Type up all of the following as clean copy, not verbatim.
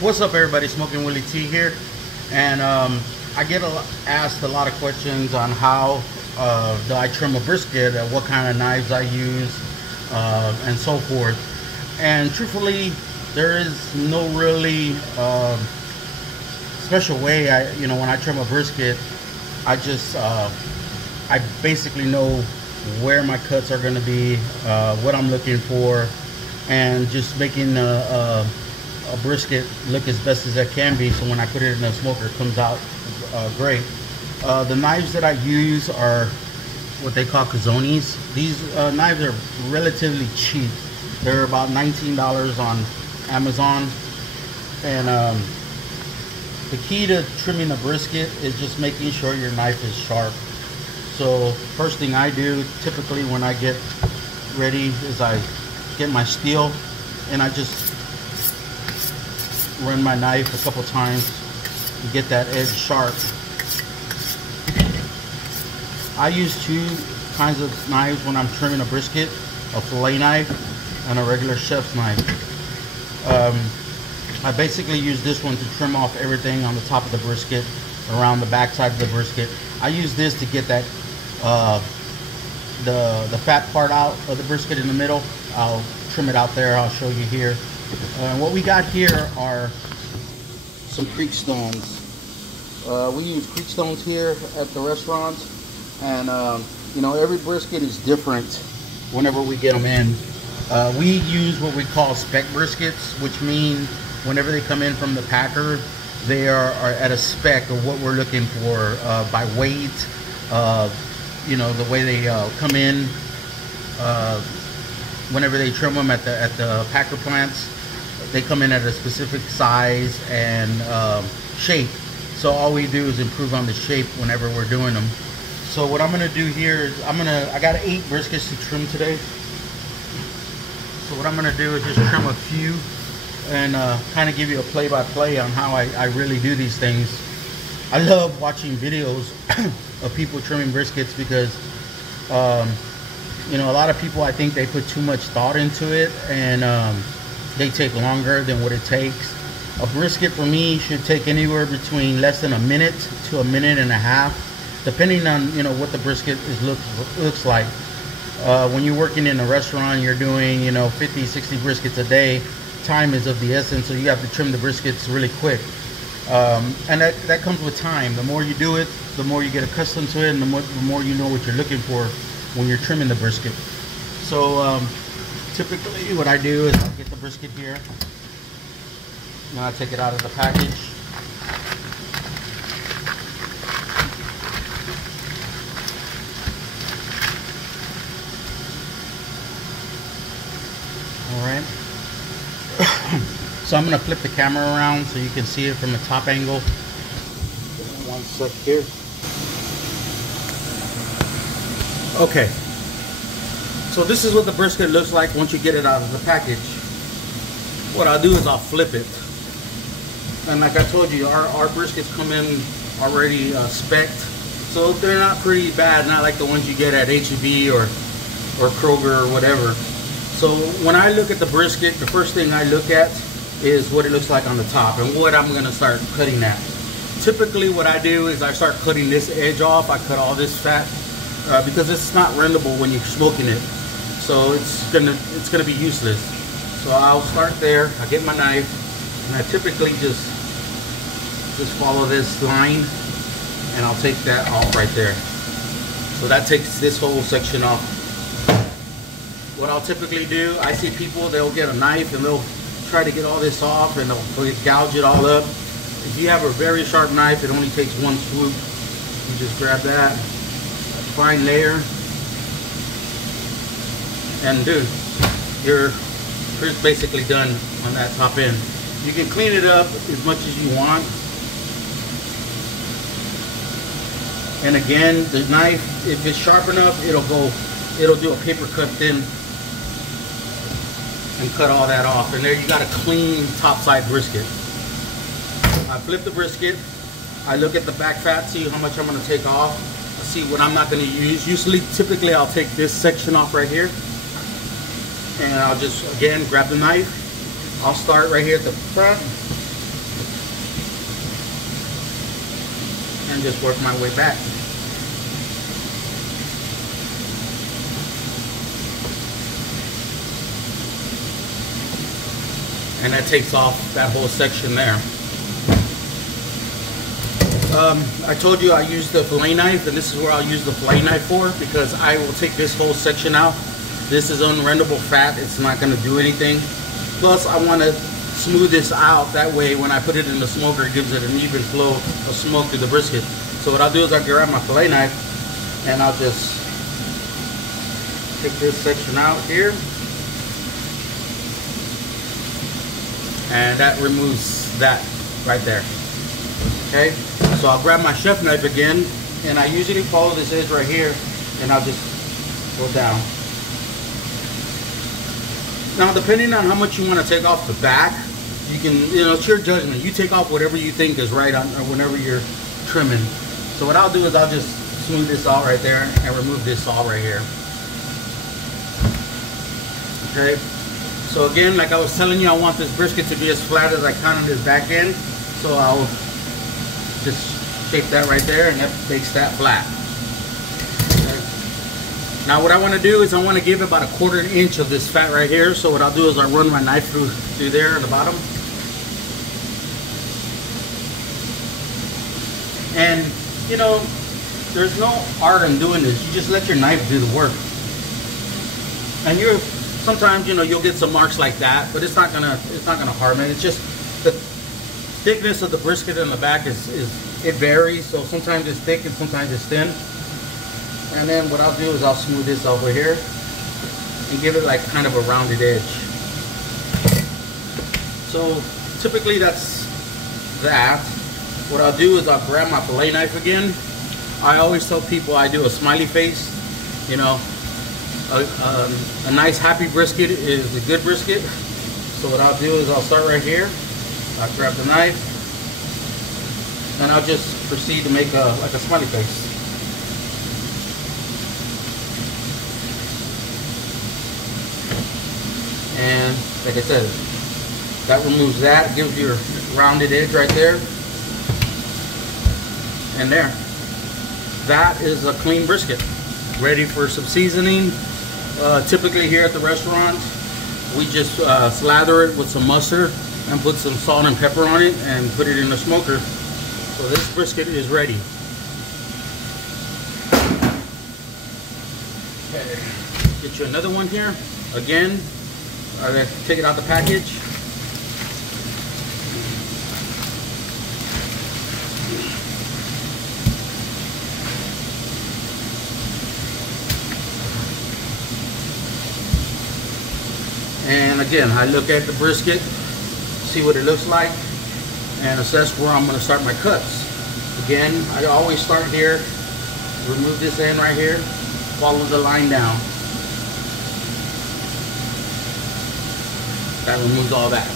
What's up, everybody? Smoking Willie T here, and I get asked a lot of questions on how do I trim a brisket, what kind of knives I use, and so forth. And truthfully, there is no really special way. When I trim a brisket, I just I basically know where my cuts are going to be, what I'm looking for, and just making a brisket look as best as it can be, so when I put it in a smoker it comes out great. The knives that I use are what they call Kazonis. These knives are relatively cheap. They're about $19 on Amazon, and the key to trimming a brisket is just making sure your knife is sharp. So first thing I do typically when I get ready is I get my steel and I just run my knife a couple times to get that edge sharp. I use two kinds of knives when I'm trimming a brisket: a fillet knife and a regular chef's knife. I basically use this one to trim off everything on the top of the brisket, around the back side of the brisket. I use this to get that the fat part out of the brisket in the middle. I'll trim it out there. I'll show you here. What we got here are some creek stones. We use creek stones here at the restaurants, and every brisket is different whenever we get them in. We use what we call spec briskets, which mean whenever they come in from the packer, they are at a spec of what we're looking for, by weight, the way they come in. Whenever they trim them at the packer plants, they come in at a specific size and shape. So all we do is improve on the shape whenever we're doing them. So what I'm gonna do here is I got 8 briskets to trim today. So what I'm gonna do is just trim a few and kind of give you a play-by-play on how I really do these things. I love watching videos of people trimming briskets because a lot of people, I think they put too much thought into it, and they take longer than what it takes. A brisket for me should take anywhere between less than a minute to a minute and a half, depending on what the brisket looks like. When you're working in a restaurant, you're doing 50, 60 briskets a day. Time is of the essence, so you have to trim the briskets really quick. And that comes with time. The more you do it, the more you get accustomed to it, and the more you know what you're looking for when you're trimming the brisket. So typically what I do is I'll get the brisket here. Now I take it out of the package. Alright. So I'm going to flip the camera around so you can see it from the top angle. One sec here. Okay. So this is what the brisket looks like once you get it out of the package. What I'll do is I'll flip it. And like I told you, our briskets come in already specced. So they're not pretty bad, not like the ones you get at H-E-B or Kroger or whatever. So when I look at the brisket, the first thing I look at is what it looks like on the top and what I'm going to start cutting at. Typically what I do is I start cutting this edge off. I cut all this fat because it's not rendable when you're smoking it. So it's gonna be useless. So I'll start there. I get my knife and I typically just follow this line and I'll take that off right there. So that takes this whole section off. What I'll typically do, I see people, they'll get a knife and they'll try to get all this off and they'll gouge it all up. If you have a very sharp knife, it only takes one swoop. You just grab that, fine layer, and dude, you're basically done on that top end. You can clean it up as much as you want. And again, the knife, if it's sharp enough, it'll do a paper cut thin and cut all that off. And there you got a clean top side brisket. I flip the brisket. I look at the back fat, see how much I'm going to take off. I see what I'm not going to use. Typically I'll take this section off right here. And I'll just, again, grab the knife. I'll start right here at the front and just work my way back. And that takes off that whole section there. I told you I use the fillet knife, and this is where I'll use the fillet knife for, because I will take this whole section out. This is unrendable fat. It's not going to do anything. Plus, I want to smooth this out. That way, when I put it in the smoker, it gives it an even flow of smoke through the brisket. So what I'll do is I'll grab my fillet knife, and I'll just take this section out here. And that removes that right there. Okay, so I'll grab my chef knife again, and I usually follow this edge right here, and I'll just go down. Now, depending on how much you want to take off the back, you can, it's your judgment. You take off whatever you think is right on, or whenever you're trimming. So what I'll do is I'll just smooth this out right there and remove this all right here. Okay. So again, like I was telling you, I want this brisket to be as flat as I can on this back end. So I'll just shape that right there, and that makes that flat. Okay. Now what I want to do is I want to give about 1/4 inch of this fat right here. So what I'll do is I'll run my knife through there at the bottom. And there's no art in doing this. You just let your knife do the work. And sometimes you'll get some marks like that, but it's not gonna harm it. It's just the thickness of the brisket in the back it varies. So sometimes it's thick and sometimes it's thin. And then what I'll do is I'll smooth this over here and give it like kind of a rounded edge. So typically that's that. What I'll do is I'll grab my fillet knife again. I always tell people I do a smiley face. A nice happy brisket is a good brisket. So what I'll do is I'll start right here. I'll grab the knife, and I'll just proceed to make like a smiley face. And like I said, that removes that, gives you a rounded edge right there. And there. That is a clean brisket, ready for some seasoning. Typically here at the restaurant, we just slather it with some mustard and put some salt and pepper on it and put it in the smoker. So this brisket is ready. Okay, get you another one here. Again, take it out the package. And again, I look at the brisket, see what it looks like, and assess where I'm going to start my cuts. Again, I always start here, remove this end right here, follow the line down. That removes all that.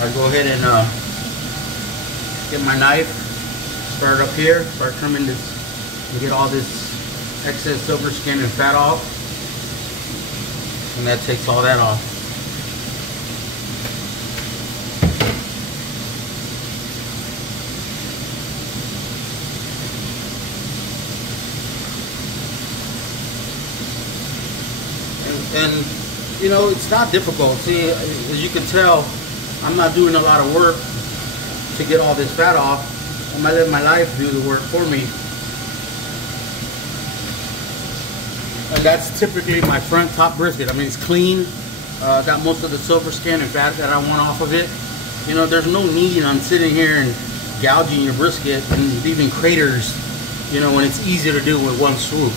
I go ahead and get my knife, start up here, start trimming this, and get all this excess silver skin and fat off. And that takes all that off. And it's not difficult. See, as you can tell, I'm not doing a lot of work to get all this fat off. I'm gonna let my knife do the work for me. And that's typically my front top brisket. I mean, it's clean. Got most of the silver skin and fat that I want off of it. There's no need on sitting here and gouging your brisket and leaving craters, when it's easy to do with one swoop.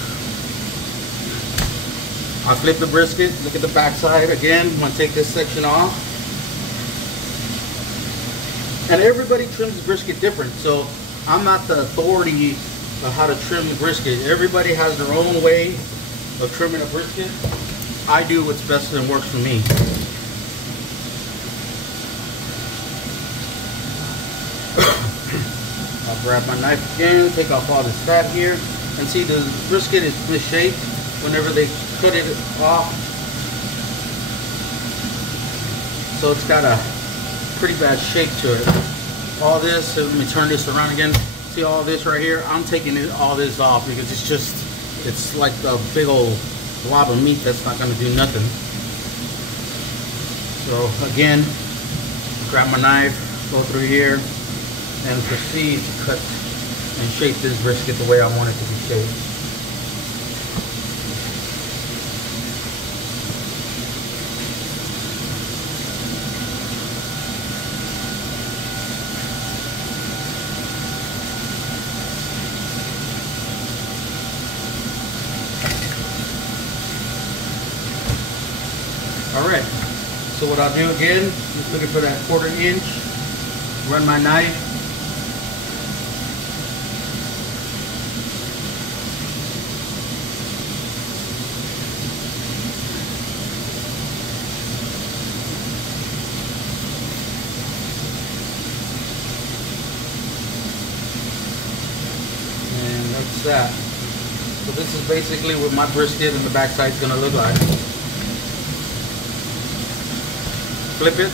I flip the brisket, look at the back side again. I'm gonna take this section off. And everybody trims brisket different, so I'm not the authority of how to trim the brisket. Everybody has their own way of trimming a brisket. I do what's best and works for me. I'll grab my knife again, take off all this fat here, and see the brisket is misshaped whenever they cut it off. So it's got a pretty bad shape to it. all this, let me turn this around again. See all this right here? I'm taking all this off because it's like a big old blob of meat that's not gonna do nothing. So again, grab my knife, go through here, and proceed to cut and shape this brisket the way I want it to be shaped. Alright, so what I'll do again, just looking for that 1/4 inch, run my knife, and that's that. So this is basically what my brisket and the backside is going to look like. Flip it,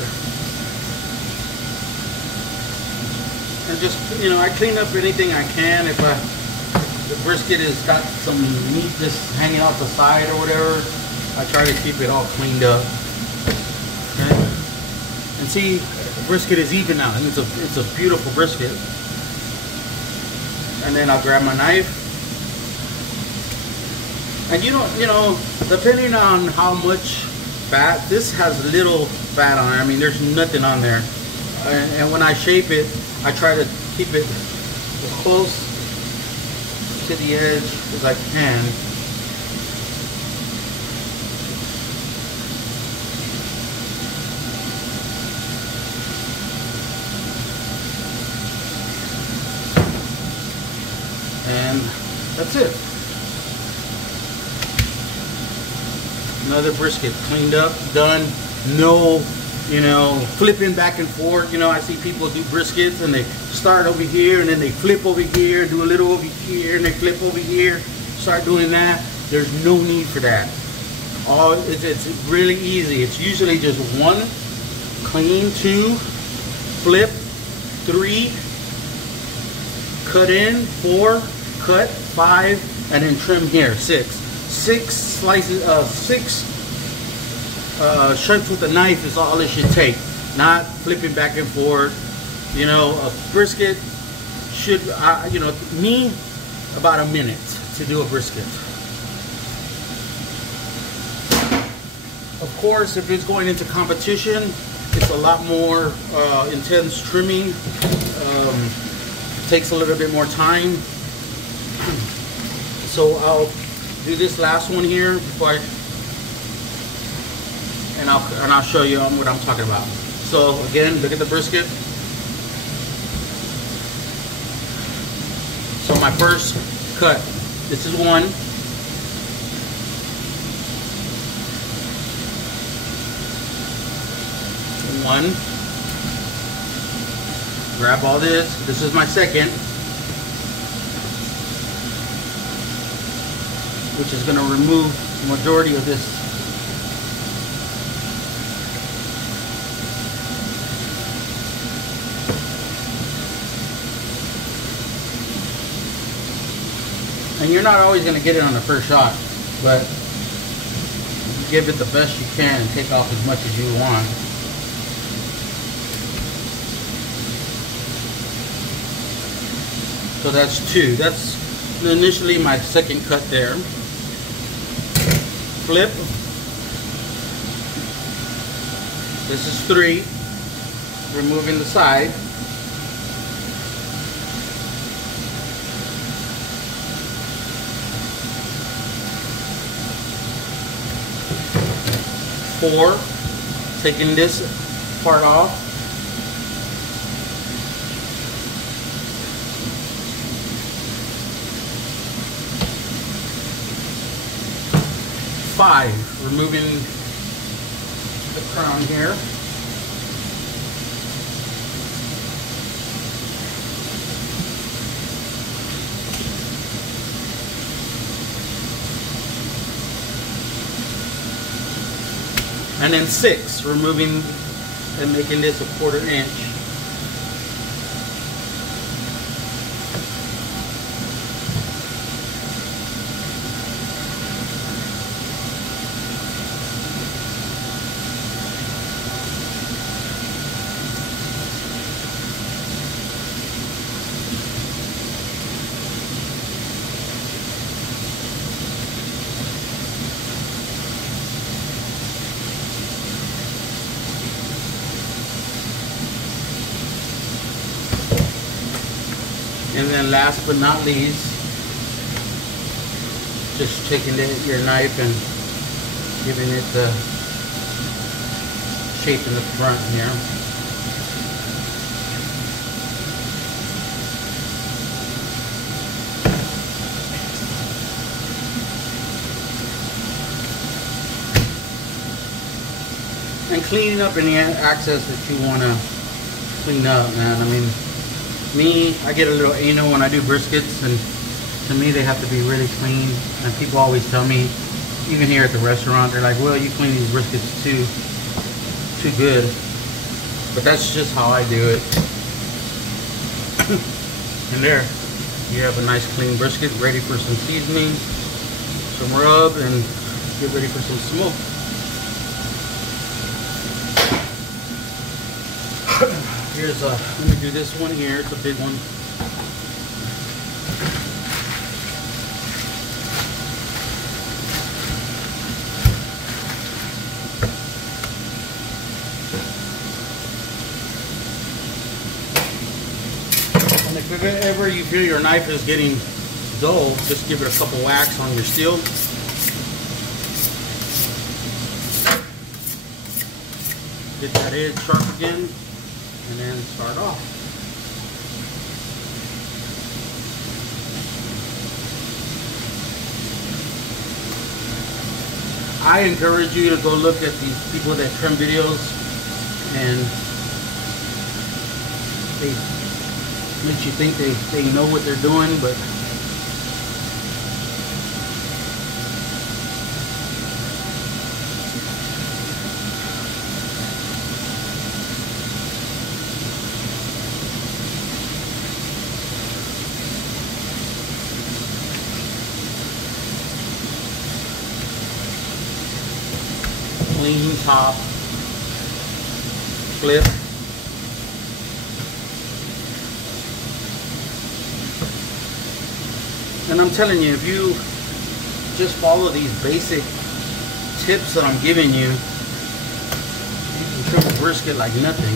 and just, you know, I clean up anything I can. If the brisket has got some meat just hanging off the side or whatever, I try to keep it all cleaned up. Okay, and see, the brisket is even now, and it's a beautiful brisket. And then I'll grab my knife, and you know, depending on how much fat, this has little fat on it. I mean, there's nothing on there, and when I shape it, I try to keep it as close to the edge as I can. And that's it. Another brisket cleaned up, done. No, you know, flipping back and forth. You know, I see people do briskets and they start over here and then they flip over here, do a little over here, and they flip over here. Start doing that. There's no need for that. It's really easy. It's usually just 1, clean, 2, flip, 3, cut in, 4, cut, 5, and then trim here, 6. 6 slices of 6 strips with a knife is all it should take. Not flipping back and forth. You know, a brisket should, you know, me, about a minute to do a brisket. Of course, if it's going into competition, it's a lot more intense trimming. Takes a little bit more time. So I'll do this last one here before and I'll show you what I'm talking about. So again, look at the brisket. So my first cut, this is 1. Grab all this. This is my second, which is going to remove the majority of this. And you're not always going to get it on the first shot, but give it the best you can and take off as much as you want. So that's 2. That's initially my second cut there. Flip. This is 3. Removing the side. Four, taking this part off. 5, removing the crown here. And then 6, removing and making this a 1/4 inch. And then last but not least, just taking your knife and giving it the shape in the front here. And cleaning up any access that you want to clean up, man. I mean, me, I get a little anal when I do briskets, and to me they have to be really clean. And people always tell me, even here at the restaurant, they're like, well, you clean these briskets too good. But that's just how I do it. And there, you have a nice clean brisket ready for some seasoning, some rub, and get ready for some smoke. Here's let me do this one here. It's a big one. And if ever you feel your knife is getting dull, just give it a couple whacks on your steel. Get that edge sharp again, and then start off. I encourage you to go look at these people that trim videos, and they makes you think they know what they're doing, but clean top, flip, and I'm telling you, if you just follow these basic tips that I'm giving you, you can trim a brisket like nothing.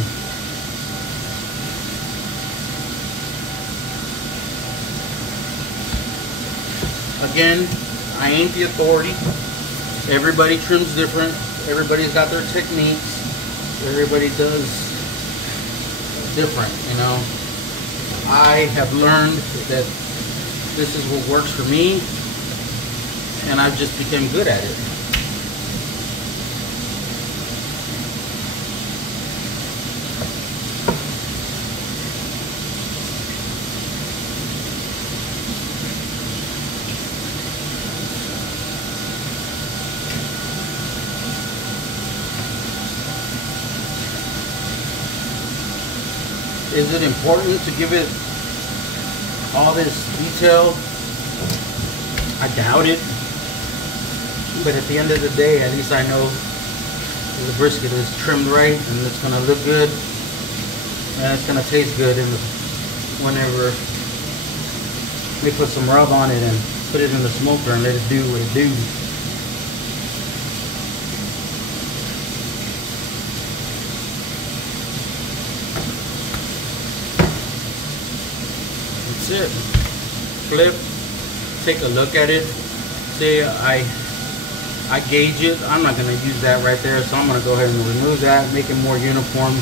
Again, I ain't the authority. Everybody trims different. Everybody's got their techniques. Everybody does different, you know. I have learned that this is what works for me, and I've just become good at it. Is it important to give it all this detail? I doubt it. But at the end of the day, at least I know the brisket is trimmed right, and it's going to look good, and it's going to taste good. And whenever we put some rub on it and put it in the smoker and let it do what it do. It. Flip, take a look at it. See, I gauge it. I'm not going to use that right there, so I'm going to go ahead and remove that, make it more uniform.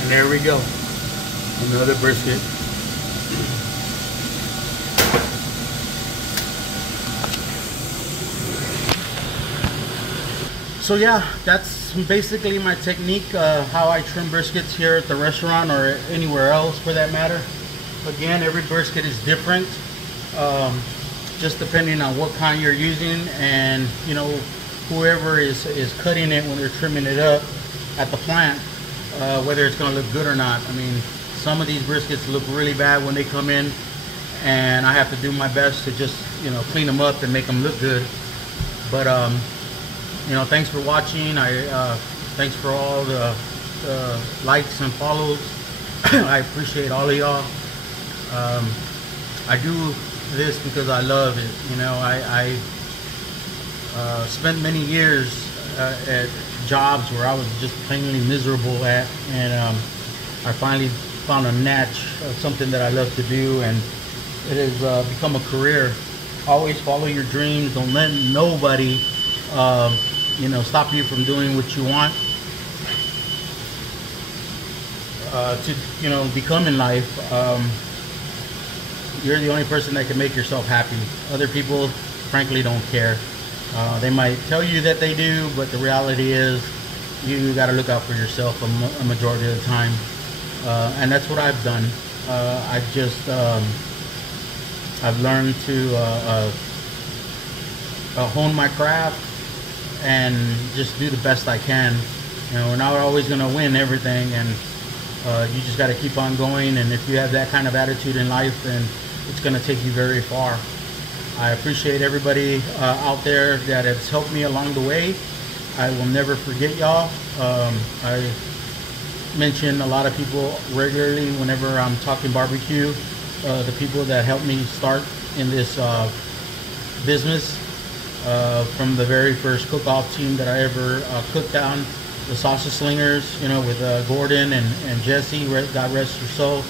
And there we go, another brisket. So yeah, that's basically my technique, how I trim briskets here at the restaurant or anywhere else for that matter. Again, every brisket is different, just depending on what kind you're using, and you know, whoever is cutting it when they're trimming it up at the plant, whether it's going to look good or not. I mean, some of these briskets look really bad when they come in, and I have to do my best to just, you know, clean them up and make them look good. But you know, thanks for watching. Thanks for all the likes and follows. I appreciate all of y'all. I do this because I love it. You know, I spent many years at jobs where I was just plainly miserable at, and I finally found a niche of something that I love to do, and it has become a career. Always follow your dreams. Don't let nobody, stop you from doing what you want to, become in life. You're the only person that can make yourself happy. Other people, frankly, don't care. They might tell you that they do, but the reality is you got to look out for yourself a majority of the time. And that's what I've done. I've learned to hone my craft and just do the best I can. We're not always going to win everything, and you just got to keep on going. And if you have that kind of attitude in life, then it's going to take you very far. I appreciate everybody out there that has helped me along the way. I will never forget y'all. I mention a lot of people regularly whenever I'm talking barbecue. The people that helped me start in this business, from the very first cook-off team that I ever cooked on, the sausage slingers, with Gordon and Jesse, God rest your soul,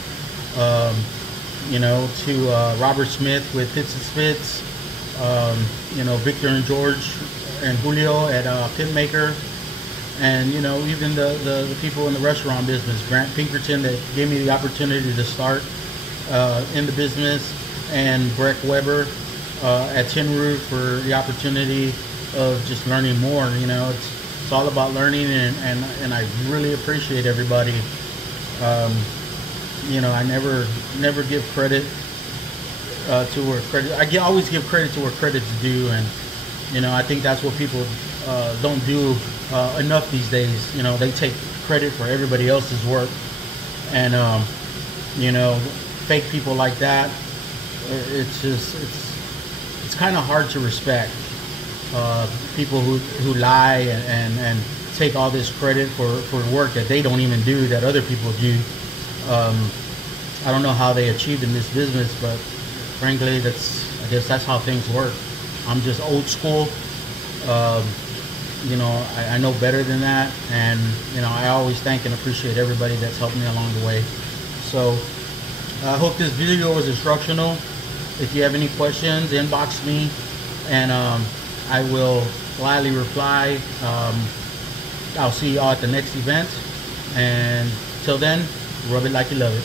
to Robert Smith with Pits and Spits, Victor and George and Julio at Pitmaker, and even the people in the restaurant business, Grant Pinkerton, that gave me the opportunity to start in the business, and Breck Weber at Tin Roof for the opportunity of just learning more. It's all about learning, and I really appreciate everybody. I never give credit to where credit. I always give credit to where credit's due, and I think that's what people don't do enough these days. They take credit for everybody else's work, and fake people like that, it's kind of hard to respect. People who lie and take all this credit for work that they don't even do, that other people do. I don't know how they achieved in this business, but frankly, I guess that's how things work. I'm just old school. I know better than that, and I always thank and appreciate everybody that's helped me along the way. So I hope this video was instructional. If you have any questions, inbox me, and I will gladly reply. I'll see y'all at the next event, and till then, rub it like you love it.